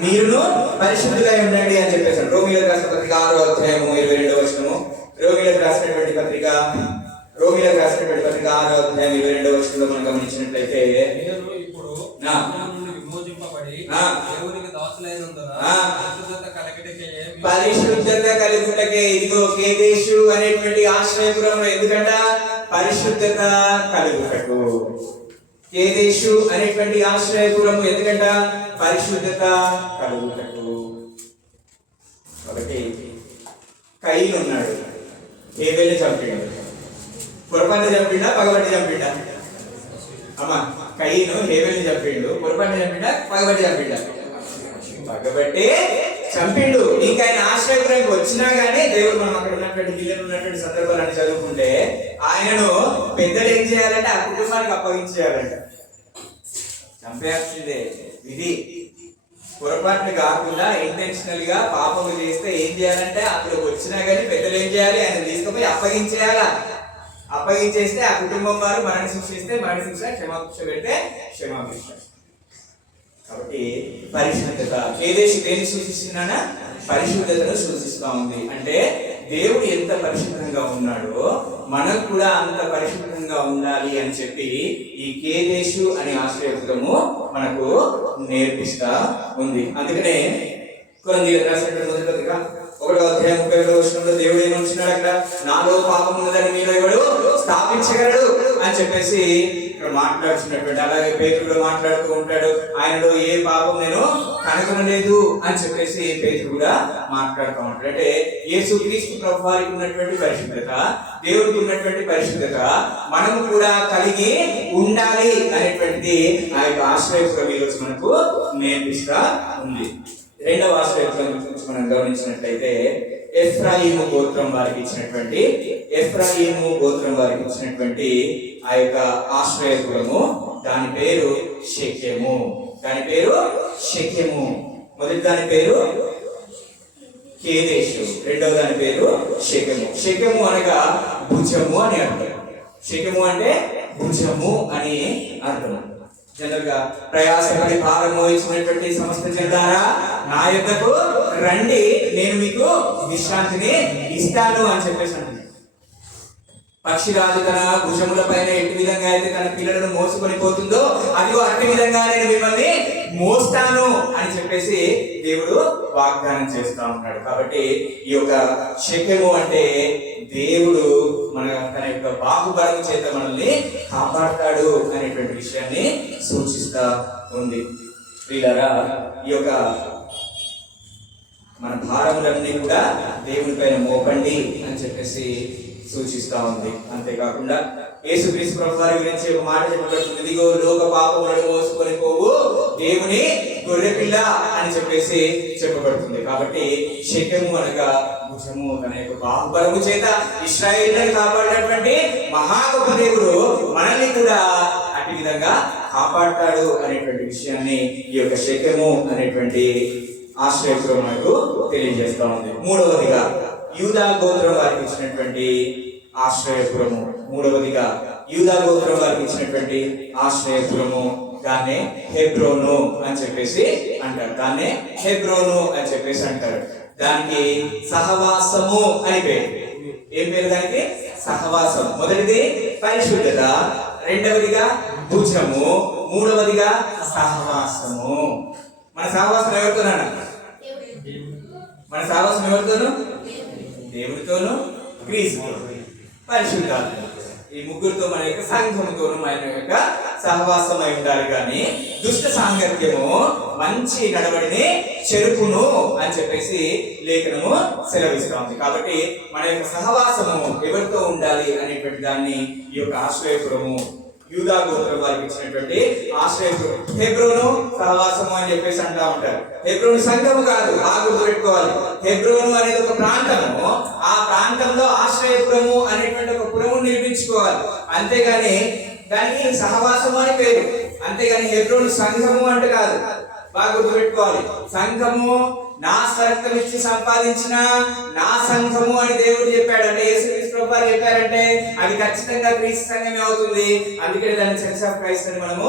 మీరును పరిశుద్ధులై ఉండండి అని చెప్పేసాను. రోమీయులకు రాసిన పత్రిక 6వ అధ్యాయం 22వ వచనము. రోమీయులకు రాసినటువంటి పత్రిక 6వ అధ్యాయం 22వ వచనంలో మనం గమనించినట్లయితే, నేను ఇప్పుడు విమోచింపబడి దేవునికి దాసులైనందున పరిశుద్ధత కలుగుటకే ఇదిగో కేదేశు అనేటువంటి ఆశ్రయపురంలో. ఎందుకంట? పరిశుద్ధత కలుగుటకు. కేదేశు అనేటువంటి ఆశ్రయపురము ఎందుకంట? పరిశుద్ధత కలుగుటకు. కాబట్టి కయీను ఉన్నాడు, హేబేలుని చంపిండు. పొరపాటున చంపిండా, పగబట్టి చంపిండా? అమ్మా, కయీను హేబేలుని చంపిండు. పొరపాటున చంపిండా, పగబట్టి చంపిండా? పగబట్టే చంపిండు. ఇంకా ఆయన ఆశ్రయపురానికి వచ్చినా గానీ దేవుడు, మనం అక్కడ ఉన్నటువంటి జిల్లాలో ఉన్నటువంటి సందర్భాలను చదువుకుంటే, ఆయనను పెద్దలు ఏం చేయాలంటే ఆ కుటుంబానికి అప్పగించేయాలంట. చంపేయాల్సిందే. ఇది పొరపాటున కాకుండా ఇంటెన్షనల్ గా పాపము చేస్తే ఏం చేయాలంటే అక్కడికి వచ్చినా గానీ పెద్దలు ఏం చేయాలి? ఆయన తీసుకుపోయి అప్పగించేయాలా. అప్పగించేస్తే ఆ కుటుంబం వారు మరణ శిక్షిస్తే మరణ శిక్ష, క్షమాభిక్ష పెడితే క్షమాభిక్ష. కాబట్టి పరిశుద్ధత కేదేశు దేన్ని సూచిస్తున్నానా? పరిశుద్ధతను సూచిస్తా ఉంది. అంటే దేవుడు ఎంత పరిశుద్ధంగా ఉన్నాడో మనకు కూడా అంత పరిశుద్ధంగా ఉండాలి అని చెప్పి ఈ కేదేశు అనే ఆశ్రయపురము మనకు నేర్పిస్తా ఉంది. అందుకనే కొరింథీయులకు రాసినటువంటి మొదటి పత్రిక 1:31 దేవుడు ఏమంటున్నాడు అక్కడ? నాలో పాపం ఉన్నదని మీలో ఎవడు స్థాపించగలడు అని చెప్పేసి ఇక్కడ మాట్లాడుతున్నటువంటి. అలాగే పేతురులో మాట్లాడుతూ ఉంటాడు, ఆయనలో ఏ పాపం నేను కనుగొనలేదు అని చెప్పేసి పేతురు కూడా మాట్లాడుతూ ఉంటాడు. అంటే యేసుక్రీస్తు ప్రభువు వారికి ఉన్నటువంటి పరిశుద్ధత, దేవుడికి ఉన్నటువంటి పరిశుద్ధత మనము కూడా కలిగి ఉండాలి అనేటువంటిది ఆ యొక్క ఆశ్రయపురం ఈరోజు మనకు నేర్పిస్తా ఉంది. రెండవ ఆశ్రయపురం గురించి మనం గమనించినట్లయితే ఎఫ్రాయిము గోత్రం వారికి ఇచ్చినటువంటి ఆ యొక్క ఆశ్రయపురము, దాని పేరు షెకెము. మొదటి దాని పేరు కేదేశు, రెండవ దాని పేరు షెకెము. షెకెము అనగా భుజము అని అర్థం. షెకెము అంటే భుజము అని అర్థం. జనరల్ గా ప్రయాసపడి భారం మోయించినటువంటి సమస్త జనులారా నా యొద్దకు రండి, నేను మీకు విశ్రాంతిని ఇస్తాను అని చెప్పేసి అంటున్నాడు. పక్షిరాజు తన భుజముల పైన ఎట్టి విధంగా అయితే తన పిల్లలను మోసుకొని పోతుందో అదిగో అట్టి విధంగా నేను మిమ్మల్ని మోస్తాను అని చెప్పేసి దేవుడు వాగ్దానం చేస్తా ఉన్నాడు. కాబట్టి ఈ యొక్క షెకెము అంటే దేవుడు మన తన యొక్క బాహుబలం చేత మనల్ని కాపాడతాడు అనేటువంటి విషయాన్ని సూచిస్తా ఉంది. ప్రియులారా, ఈ యొక్క మన భారములన్నీ కూడా దేవుని పైన మోపండి అని చెప్పేసి సూచిస్తా ఉంది. అంతేకాకుండా యేసుక్రీస్తు ప్రభు వారి గురించి ఒక మాట చెప్పబడుతుంది, ఇదిగో లోక పాపములను మోసుకొని పోవు దేవుని గొర్రెపిల్ల అని చెప్పేసి చెప్పబడుతుంది. కాబట్టి షెకెము అనగా భుజము, తన యొక్క బాహుబలము చేత ఇశ్రాయేలును కాపాడినటువంటి మహా గొప్ప దేవుడు మనల్ని కూడా అట్టి విధంగా కాపాడతాడు అనేటువంటి విషయాన్ని ఈ యొక్క షెకెము అనేటువంటి ఆశ్రయపురం మనకు తెలియజేస్తా ఉంది. మూడవదిగా యూదా గోత్రం వారికి ఇచ్చినటువంటి ఆశ్రయపురము. దాన్నే హెబ్రోను అని చెప్పేసి అంటారు. దానికి సహవాసము అని పేరు. ఏం పేరు దానికి? సహవాసం. మొదటిది పరిశుద్ధత, రెండవదిగా భుజము, మూడవదిగా సహవాసము. మన సహవాసం ఎవరితోనూ? దేవుడితోనూ, క్రీస్తుతోనూ, పరిశుద్ధాత్మ. ఈ ముగ్గురితో మన యొక్క సంఘముతోనూ మన యొక్క సహవాసం అయి ఉండాలి. కానీ దుష్ట సాంగత్యము మంచి నడవడిని చెరుపును అని చెప్పేసి లేఖనము సెలవిస్తా ఉంది. కాబట్టి మన యొక్క సహవాసము ఎవరితో ఉండాలి అనేటువంటి దాన్ని ఈ యొక్క ఆశ్రయపురము యూదా గోత్రం వారికి ఇచ్చినటువంటి ఆశ్రయపురం. హెబ్రోను సహవాసము అని చెప్పేసి అంటా ఉంటారు. హెబ్రోను సంఘము కాదు, ఆ గుర్తు పెట్టుకోవాలి. హెబ్రోను అనేది ఒక ప్రాంతము, ఆ ప్రాంతంలో ఆశ్రయపురము అనేటువంటి ఒక పురము నిర్మించుకోవాలి. అంతేగాని దానికి సహవాసము అని పేరు. అంతేగాని హెబ్రోను సంఘము అంటే కాదు. బాగా గుర్తు పెట్టుకోవాలి. సంఘము నా రక్తం ఇచ్చి సంపాదించిన నా సంఘము అని దేవుడు చెప్పాడు. అంటే యేసుక్రీస్తు ప్రభువు వారు చెప్పారంటే అది ఖచ్చితంగా క్రీస్తు సంఘమే అవుతుంది. అందుకని దాన్ని చర్చ్ ఆఫ్ క్రైస్ట్ అని మనము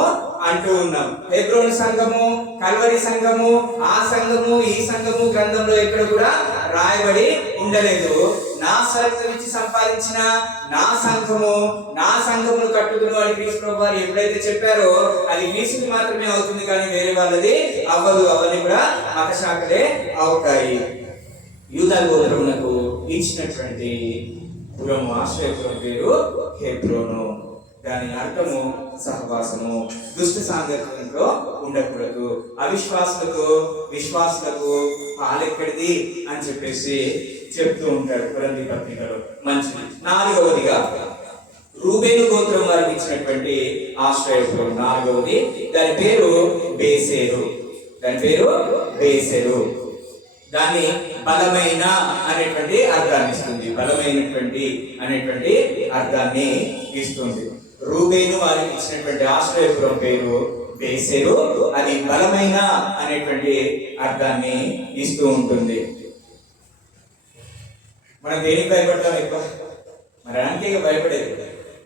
అంటూ ఉన్నాం. హెబ్రోను సంఘము, కల్వరి సంఘము, ఆ సంఘము, ఈ సంఘము గ్రంథంలో ఎక్కడ కూడా రాయబడి ఉండలేదు. నా రక్తం ఇచ్చి సంపాదించిన నా సంఘమును కట్టుకుని అని క్రీస్తు ప్రభువు వారు ఎప్పుడైతే చెప్పారో అది క్రీస్తుకి మాత్రమే అవుతుంది, కానీ వేరే వాళ్ళది అవ్వదు. అవన్నీ కూడా మత శాఖలే అవుతాయి. యూదా గోత్రమునకు ఇచ్చినటువంటి పురము, ఆశ్రయపురం పేరు హెబ్రోను. దాని అర్థము సహవాసము. దుష్ట సాంగత్యంతో ఉండకూడదు. విశ్వాసులకు పాలెక్కడిది అని చెప్పేసి చెప్తూ ఉంటాడు కొరింథీ పత్రికలో. మంచిది. 4వదిగా రూబేను గోత్రం వారికి ఇచ్చినటువంటి ఆశ్రయపురం 4వది. దాని పేరు బేసేరు. దాన్ని బలమైన అనేటువంటి అర్థాన్ని ఇస్తుంది. బలమైనటువంటి అనేటువంటి అర్థాన్ని ఇస్తుంది. రూబేను వారికి ఇచ్చినటువంటి ఆశ్రయపురం పేరు బేసేరు. అది బలమైన అనేటువంటి అర్థాన్ని ఇస్తూ ఉంటుంది. మనం దేనికి భయపడతాం ఎక్కువ? మరణానికి భయపడేది,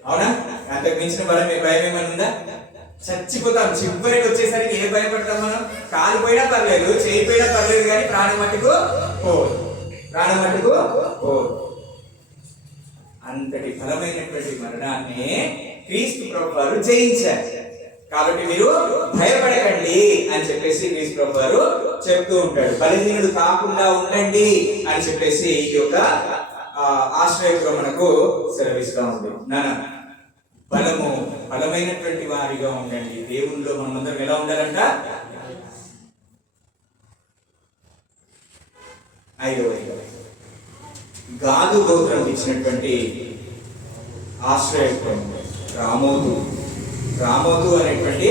అవునా? అంతకు మించిన భయం ఏమైనా ఉందా? చచ్చిపోతాం. చివరికి వచ్చేసరికి ఏ భయపడతాం మనం? కాలిపోయినా పర్లేదు, చేయిపోయినా పర్లేదు, కానీ ప్రాణం మట్టుకు పోదు. అంతటి బలమైనటువంటి మరణాన్ని క్రీస్తు ప్రభువారు జయించారు. కాబట్టి మీరు భయపడకండి అని చెప్పేసి క్రీస్తు ప్రభువారు చెప్తూ ఉంటాడు. బలహీనుడు కాకుండా ఉండండి అని చెప్పేసి ఈ యొక్క ఆశ్రయపురం మనకు సెలవిస్తూ ఉంది. బలమైనటువంటి వారిగా ఉండండి. దేవునిలో మనమందరం ఎలా ఉండాలంట? 5వదిగా గాదు గోత్రం ఇచ్చినటువంటి ఆశ్రయపురం రామోతు అనేటువంటి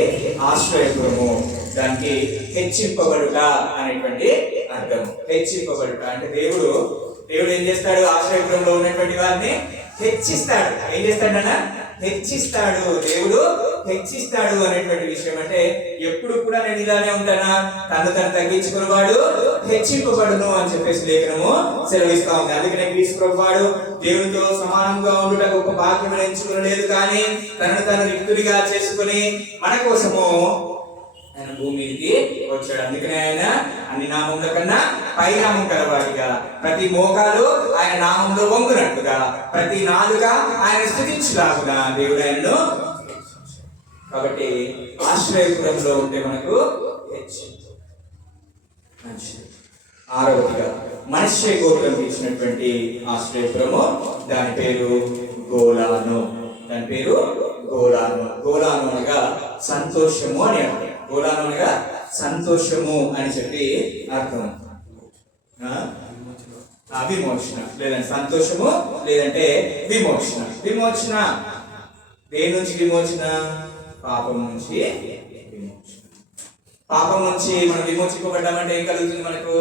ఆశ్రయపురము. దానికి హెచ్చింపబడుట అనేటువంటి అర్థం. హెచ్చింపబడుట అంటే దేవుడు ఏం చేస్తాడు? ఆశ్రయపురంలో ఉన్నటువంటి వారిని హెచ్చిస్తాడు. ఏం చేస్తాడన్నా? హెచ్చిస్తాడు. దేవుడు హెచ్చిస్తాడు అనేటువంటి విషయం అంటే ఎప్పుడు కూడా నేను ఇలానే ఉంటానా? తను తగ్గించుకునేవాడు హెచ్చింపబడును అని చెప్పేసి లేఖనము సెలవిస్తా ఉంది. అందుకనే క్రీస్తు ప్రభువాడు దేవునితో సమానంగా ఉండుట గొప్ప భాగ్యం ఎంచుకోలేదు, కానీ తను రిక్తుడిగా చేసుకుని మన కోసము ఆయన భూమికి వచ్చాడు. అందుకనే ఆయన అన్ని నామముల కన్నా పై నామం కలవాడిగా, ప్రతి మోకాలు ఆయన నామంలో వంగునట్టుగా, ప్రతి నాలుక ఆయన స్తుతించులాగునా దేవుడు ఆయనను. కాబట్టి ఆశ్రయపురంలో ఉంటే మనకు మంచిది. 6వదిగా మనష్షే గోత్రం ఇచ్చినటువంటి ఆశ్రయపురము. దాని పేరు గోలాను. గోలాను అనగా సంతోషము అని అర్థం. గోలాను అనగా సంతోషము అని చెప్పి అర్థం. విమోచన లేదంటే సంతోషము, లేదంటే విమోచన. దేని నుంచి విమోచన? పాపం నుంచి విమోచన. పాపం నుంచి మనం విమోచింపబడ్డామంటే ఏం కలుగుతుంది? మనకు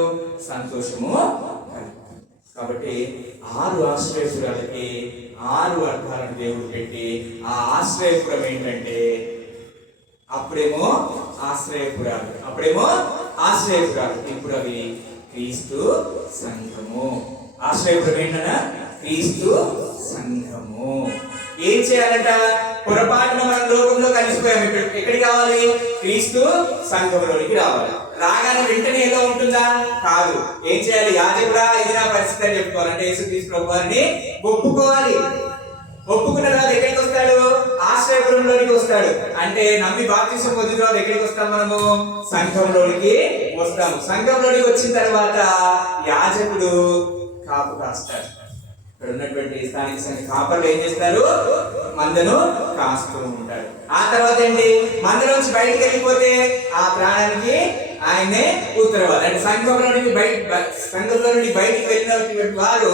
సంతోషము. కాబట్టి 6 ఆశ్రయపురాలకి 6 అర్థాలను దేవుడు పెట్టి, ఆ ఆశ్రయపురం ఏంటంటే అప్పుడేమో ఆశ్రయపురాలు, ఇప్పుడు అవి క్రీస్తు సంఘము. ఆశ్రయపురం ఏంటన్నా? క్రీస్తు సంఘము. ఏం చేయాలంట? పొరపాటున మనం లోకంలో కలిసిపోయాం. ఎక్కడికి రావాలి? క్రీస్తు సంఘంలోనికి రావాలి. రాగానే వెంటనే ఎలా ఉంటుందా? కాదు. ఏం చేయాలి? యాజకుడా ఇది నా పరిస్థితి అని చెప్పుకోవాలంటే యేసుక్రీస్తు ప్రభువారిని ఒప్పుకోవాలి. ఒప్పుకున్న తర్వాత ఎక్కడికి వస్తాడు? ఆశ్రయపురంలోనికి వస్తాడు. అంటే నమ్మి బాప్తిసం పొందిన తర్వాత ఎక్కడికి వస్తాం? మనము సంఘంలోనికి వస్తాము. సంఘంలోనికి వచ్చిన తర్వాత యాజకుడు కాపు కాస్తాడు. ఇక్కడ ఉన్నటువంటి స్థానిక సంఘ కాపర్లు ఏం చేస్తారు? మందను కాస్తూ ఉంటారు. ఆ తర్వాత ఏంటి? మంద నుంచి బయటికి వెళ్ళిపోతే ఆ ప్రాణానికి ఆయనే ఉత్తరవాది. అంటే సంఘంలో నుండి బయటికి వెళ్ళినటువంటి వారు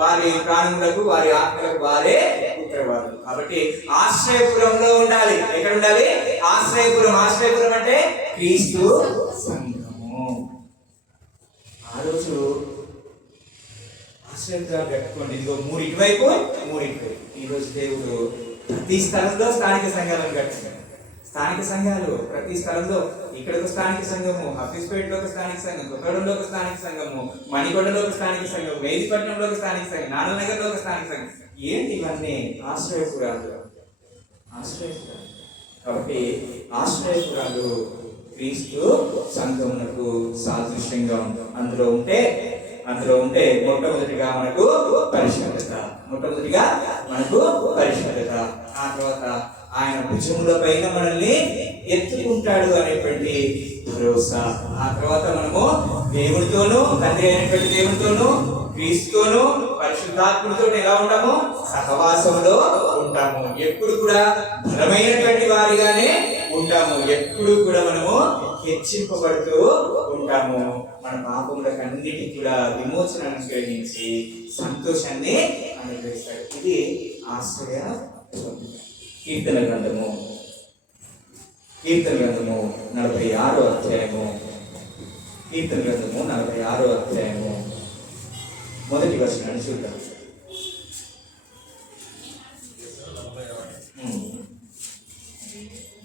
వారి ప్రాణములకు, వారి ఆత్మలకు వారే ఉత్తరవాదులు. కాబట్టి ఆశ్రయపురంలో ఉండాలి. ఎక్కడ ఉండాలి? ఆశ్రయపురం అంటే క్రీస్తు సంఘము. ఆ రోజు ఆశ్రయపురాలు కట్టుకోండి. ఇదిగో 3 ఇటువైపు, 3 ఇటువైపు. ఈ రోజు దేవుడు ప్రతి స్థలంలో స్థానిక సంఘాలను కట్టుకున్నాడు. స్థానిక సంఘాలు ప్రతి స్థలంలో. ఇక్కడ ఒక స్థానిక సంఘము, హఫీజ్పేటలో ఒక స్థానిక సంఘం, కొత్తగూడెంలో ఒక స్థానిక సంఘము, మణికొండలో ఒక స్థానిక సంఘం, వేదిపట్నంలో ఒక స్థానిక సంఘం, నారాయణనగర్లో ఒక స్థానిక సంఘం. ఏంటి ఇవన్నీ? ఆశ్రయపురాలు. కాబట్టి ఆశ్రయపురాలు క్రీస్తు సంఘమునకు సాదృశ్యంగా ఉంటాం. అందులో ఉంటే మొట్టమొదటిగా మనకు పరిశుద్ధత. ఆ తర్వాత ఆయన భుజముల పైన మనల్ని ఎత్తుకుంటాడు అనేటువంటి భరోసా. ఆ తర్వాత మనము దేవుడితోనూ, తండ్రి అయినటువంటి దేవుడితోనూ, క్రీస్తుతోనూ, పరిశుద్ధాత్ముడితో ఎలా ఉంటాము? సహవాసంలో ఉంటాము. ఎప్పుడు కూడా బలమైనటువంటి వారిగానే ఉంటాము. ఎప్పుడు కూడా మనము హెచ్చింపబడుతూ ఉంటాము. మన పాపములకు అన్నిటికీ కూడా విమోచన అనుగ్రహించి సంతోషాన్ని అనుగ్రహిస్తాడు. ఇది ఆశ్రయ కీర్తన గ్రంథము 46వ అధ్యాయము. కీర్తన గ్రంథము 46వ అధ్యాయము మొదటి వచనాన్ని చూద్దాం.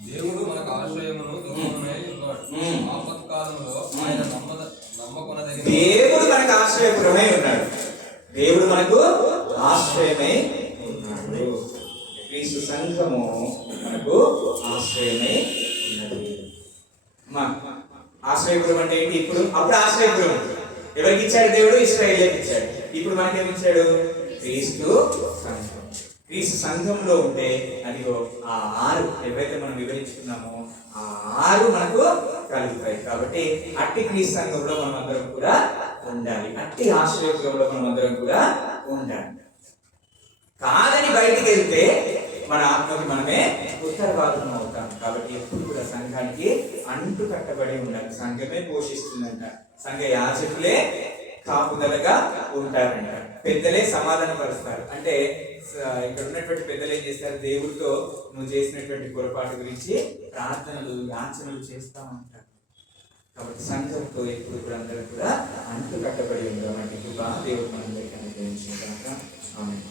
దేవుడు మనకు ఆశ్రయమును దుర్గమునై ఉన్నాడు. ఆపత్కాలంలో ఆయన నమ్మకొనదగిన దేవుడు మనకు ఆశ్రయపురమై ఉన్నాడు. దేవుడు మనకు ఆశ్రయమై ఉన్నాడు. క్రీస్తు సంఘము మనకు ఆశ్రయమై ఉన్నది. ఆశ్రయపురం అంటే ఏంటి? అప్పుడు ఆశ్రయపురం ఎవరికి ఇచ్చాడు? దేవుడు ఇశ్రాయేలుకి ఇచ్చాడు. ఇప్పుడు మనకేమి ఇచ్చాడు? క్రీస్తు సంఘం. క్రీస్తు సంఘంలో ఉంటే అదిగో ఆ 6 ఏవైతే మనం వివరించుకున్నామో ఆ 6 మనకు కలుగుతాయి. కాబట్టి అట్టి క్రీస్తు సంఘంలో మనం అందరం కూడా ఉండాలి. అట్టి ఆశ్రయపురంలో మనం అందరం కూడా ఉండాలి. కాదని బయటికి వెళ్తే మన ఆత్మకి మనమే ఉత్తరవాదం అవుతాం. కాబట్టి ఎప్పుడు కూడా సంఘానికి అంటు కట్టబడి ఉండాలి. సంఘమే పోషిస్తుందంట. సంఘ యాజకులే కాపుదలగా ఉంటారంట. పెద్దలే సమాధాన పరుస్తారు. అంటే ఇక్కడ ఉన్నటువంటి పెద్దలు ఏం చేస్తారు? దేవుడితో నువ్వు చేసినటువంటి పొరపాటు గురించి ప్రార్థనలు, యాచనలు చేస్తా ఉంటారు. కాబట్టి సంఘంతో ఎప్పుడు కూడా అందరూ కూడా అంటు కట్టబడి ఉంటాం. అంటే దేవుడు మనందరికీ అనుగ్రహించిన కనుక ఆమేన్.